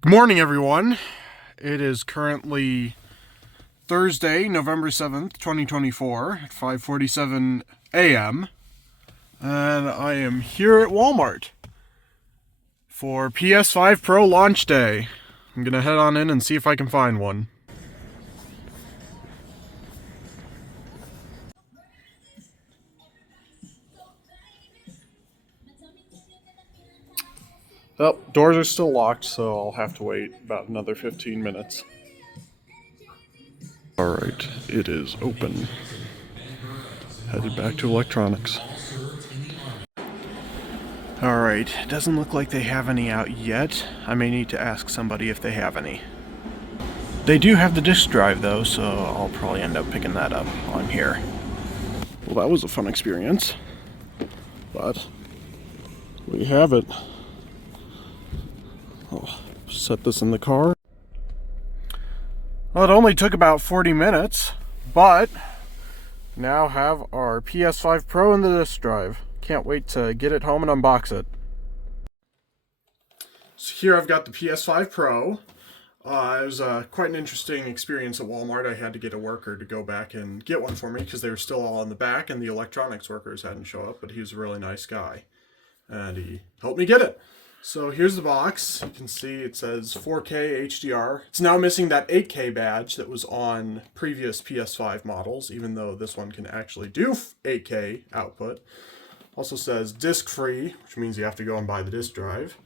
Good morning, everyone. It is currently Thursday, November 7th, 2024 at 5:47 a.m. and I am here at Walmart for PS5 Pro launch day. I'm gonna head on in and see if I can find one. Oh, doors are still locked, so I'll have to wait about another 15 minutes. Alright, it is open. Headed back to electronics. Alright, doesn't look like they have any out yet. I may need to ask somebody if they have any. They do have the disk drive though, so I'll probably end up picking that up while I'm here. Well, that was a fun experience. But we have it. I'll set this in the car. Well, it only took about 40 minutes, but now have our PS5 Pro in the disk drive. Can't wait to get it home and unbox it. So here I've got the PS5 Pro. It was quite an interesting experience at Walmart. I had to get a worker to go back and get one for me because they were still all in the back and the electronics workers hadn't shown up, but he was a really nice guy. And he helped me get it. So here's the box. You can see it says 4K HDR. It's now missing that 8K badge that was on previous PS5 models, even though this one can actually do 8K output. Also says disc free, which means you have to go and buy the disc drive.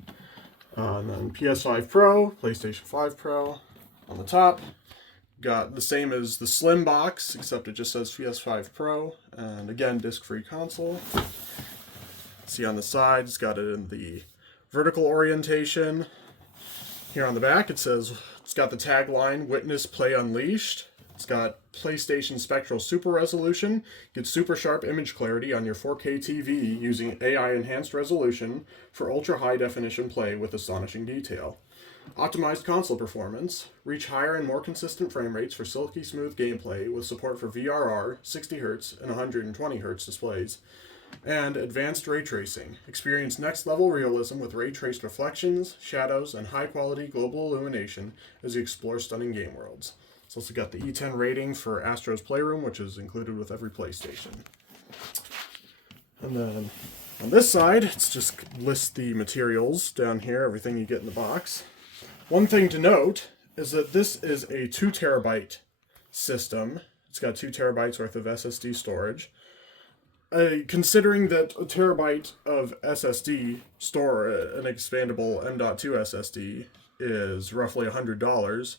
And then PS5 Pro, PlayStation 5 Pro on the top. Got the same as the Slim box, except it just says PS5 Pro. And again, disc free console. See on the side, it's got it in the vertical orientation. Here on the back it says, it's got the tagline, Witness Play Unleashed. It's got PlayStation Spectral Super Resolution. Get super sharp image clarity on your 4K TV using AI enhanced resolution for ultra high definition play with astonishing detail. Optimized console performance. Reach higher and more consistent frame rates for silky smooth gameplay with support for VRR, 60Hz, and 120Hz displays. And advanced ray tracing. Experience next level realism with ray traced reflections, shadows, and high quality global illumination as you explore stunning game worlds. It's also got the E10 rating for Astro's Playroom, which is included with every PlayStation. And then on this side, it's just lists the materials down here, everything you get in the box. One thing to note is that this is a 2 terabyte system. It's got 2 terabytes worth of SSD storage. Considering that a terabyte of SSD store, an expandable M.2 SSD, is roughly $100,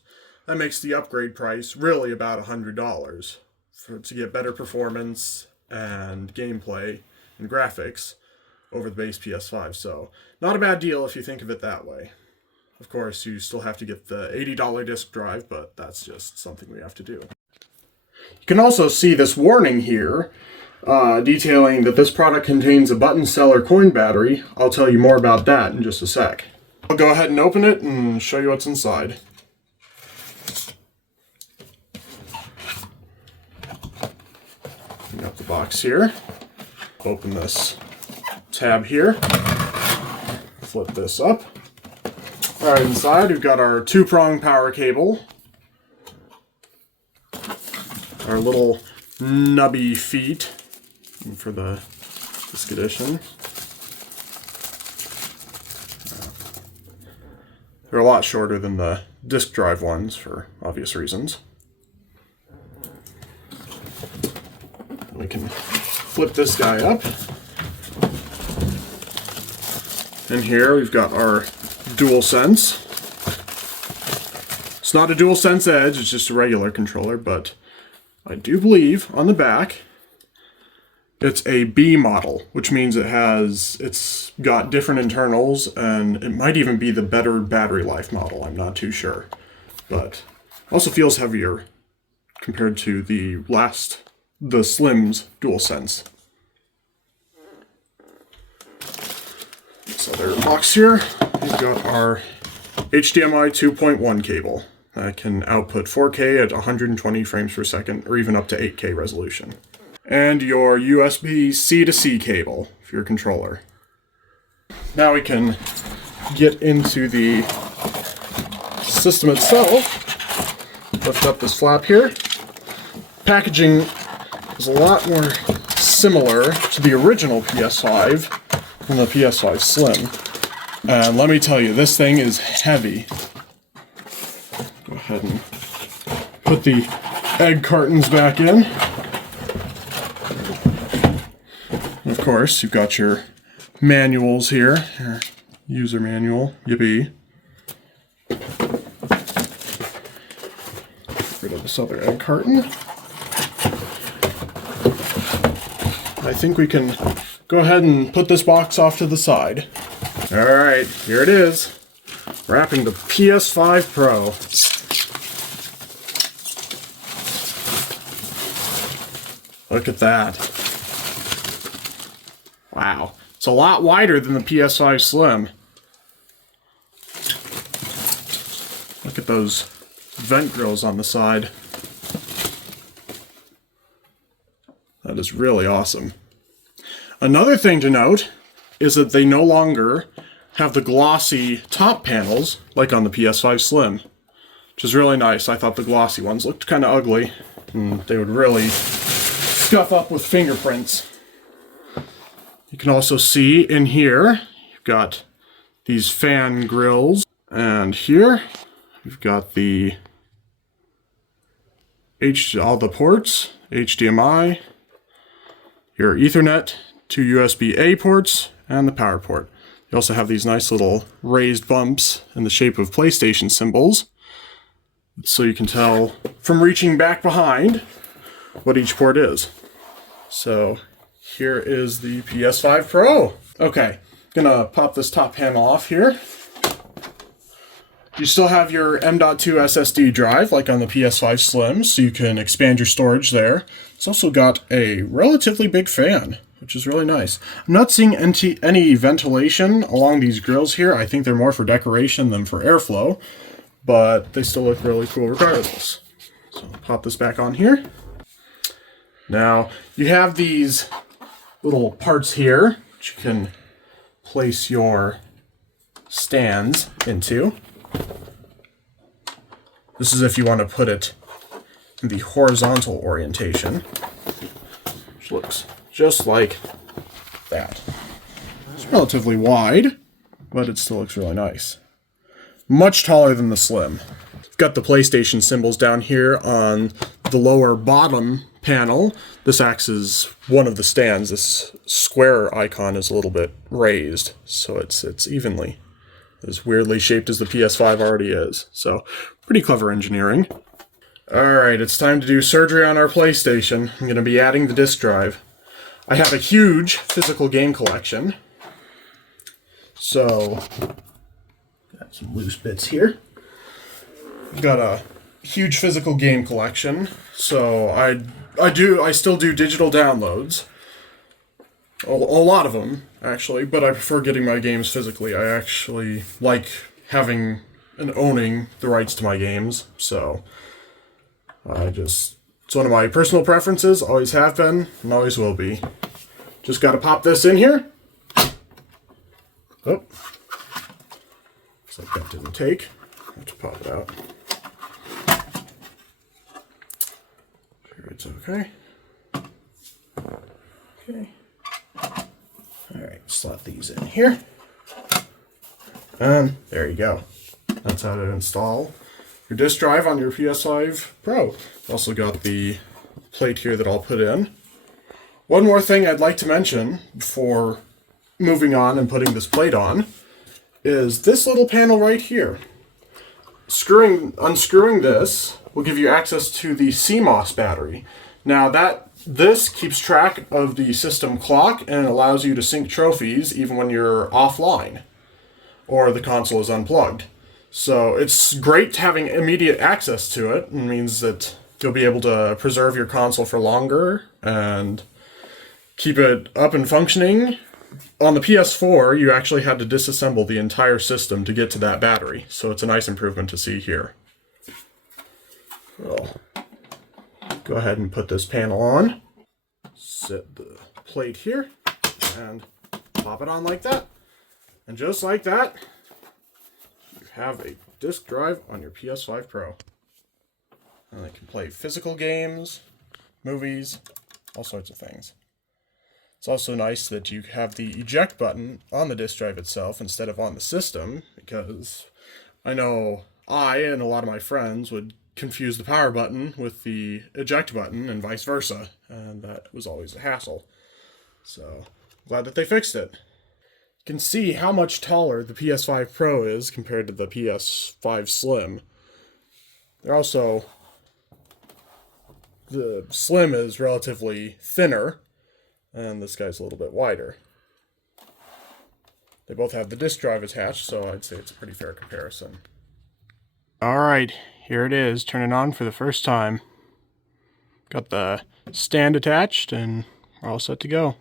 that makes the upgrade price really about $100 to get better performance and gameplay and graphics over the base PS5. So not a bad deal if you think of it that way. Of course, you still have to get the $80 disk drive, but that's just something we have to do. You can also see this warning here detailing that this product contains a button cell or coin battery. I'll tell you more about that in just a sec. I'll go ahead and open it and show you what's inside. Got the box here. Open this tab here. Flip this up. Alright, inside we've got our 2-prong power cable. Our little nubby feet for the disc edition. They're a lot shorter than the disc drive ones for obvious reasons. We can flip this guy up. And here we've got our DualSense. It's not a DualSense Edge, it's just a regular controller, but I do believe on the back it's a B model, which means it's got different internals, and it might even be the better battery life model. I'm not too sure, but also feels heavier compared to the Slim's DualSense. This other box here, we've got our HDMI 2.1 cable that can output 4K at 120 frames per second, or even up to 8K resolution. And your USB C to C cable for your controller. Now we can get into the system itself, lift up this flap here. Packaging is a lot more similar to the original PS5 than the PS5 Slim. And let me tell you, this thing is heavy. Go ahead and put the egg cartons back in. Of course, you've got your manuals here, your user manual, yippee. Get rid of this other egg carton. I think we can go ahead and put this box off to the side. Alright, here it is. Wrapping the PS5 Pro. Look at that. Wow. It's a lot wider than the PS5 Slim. Look at those vent grills on the side. That is really awesome. Another thing to note is that they no longer have the glossy top panels like on the PS5 Slim, which is really nice. I thought the glossy ones looked kind of ugly, and they would really scuff up with fingerprints. You can also see in here, you've got these fan grills, and here you've got all the ports, HDMI, your Ethernet, two USB-A ports, and the power port. You also have these nice little raised bumps in the shape of PlayStation symbols, so you can tell from reaching back behind what each port is. So here is the PS5 Pro. Okay, gonna pop this top panel off here. You still have your M.2 SSD drive like on the PS5 Slim, so you can expand your storage there. It's also got a relatively big fan, which is really nice. I'm not seeing any ventilation along these grills here. I think they're more for decoration than for airflow, but they still look really cool regardless. So I'll pop this back on here. Now, you have these little parts here, which you can place your stands into. This is if you want to put it in the horizontal orientation, which looks just like that. It's relatively wide, but it still looks really nice. Much taller than the Slim. You've got the PlayStation symbols down here on the lower bottom panel. This acts as one of the stands. This square icon is a little bit raised, so it's evenly as weirdly shaped as the PS5 already is. So pretty clever engineering. Alright, it's time to do surgery on our PlayStation. I'm going to be adding the disk drive. I have a huge physical game collection. So, got some loose bits here. I've got a huge physical game collection. So I still do digital downloads. A lot of them, actually, but I prefer getting my games physically. I actually like having and owning the rights to my games, so it's one of my personal preferences, always have been, and always will be. Just gotta pop this in here. Oh. Looks like that didn't take. I have to pop it out. Sure it's okay. Okay. Alright, slot these in here. And there you go. That's how to install your disk drive on your PS5 Pro. Also got the plate here that I'll put in. One more thing I'd like to mention before moving on and putting this plate on is this little panel right here. Unscrewing this will give you access to the CMOS battery. Now this keeps track of the system clock and allows you to sync trophies even when you're offline or the console is unplugged. So it's great having immediate access to it. It means that you'll be able to preserve your console for longer and keep it up and functioning. On the PS4, you actually had to disassemble the entire system to get to that battery. So it's a nice improvement to see here. I'll go ahead and put this panel on. Set the plate here and pop it on like that. And just like that, you have a disk drive on your PS5 Pro. And it can play physical games, movies, all sorts of things. It's also nice that you have the eject button on the disk drive itself instead of on the system, because I know I and a lot of my friends would confuse the power button with the eject button and vice versa, and that was always a hassle. So, glad that they fixed it. You can see how much taller the PS5 Pro is compared to the PS5 Slim. The Slim is relatively thinner, and this guy's a little bit wider. They both have the disk drive attached, so I'd say it's a pretty fair comparison. Alright, here it is, turning on for the first time. Got the stand attached, and we're all set to go.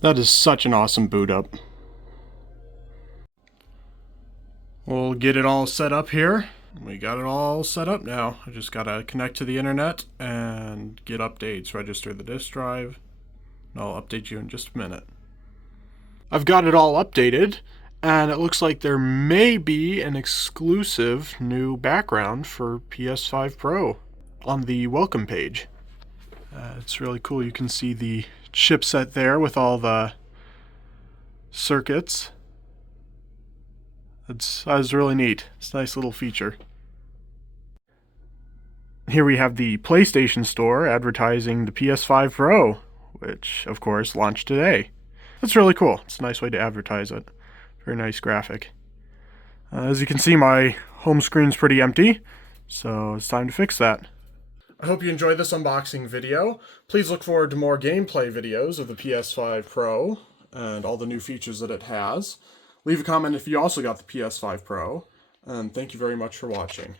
That is such an awesome boot up. We'll get it all set up here. We got it all set up now. I just gotta connect to the internet and get updates, register the disk drive. I'll update you in just a minute. I've got it all updated, and it looks like there may be an exclusive new background for PS5 Pro on the welcome page. It's really cool. You can see the chipset there with all the circuits. That was really neat. It's a nice little feature. Here we have the PlayStation Store advertising the PS5 Pro, which of course launched today. That's really cool. It's a nice way to advertise it. Very nice graphic. As you can see, my home screen's pretty empty, so it's time to fix that. I hope you enjoyed this unboxing video. Please look forward to more gameplay videos of the PS5 Pro and all the new features that it has. Leave a comment if you also got the PS5 Pro, and thank you very much for watching.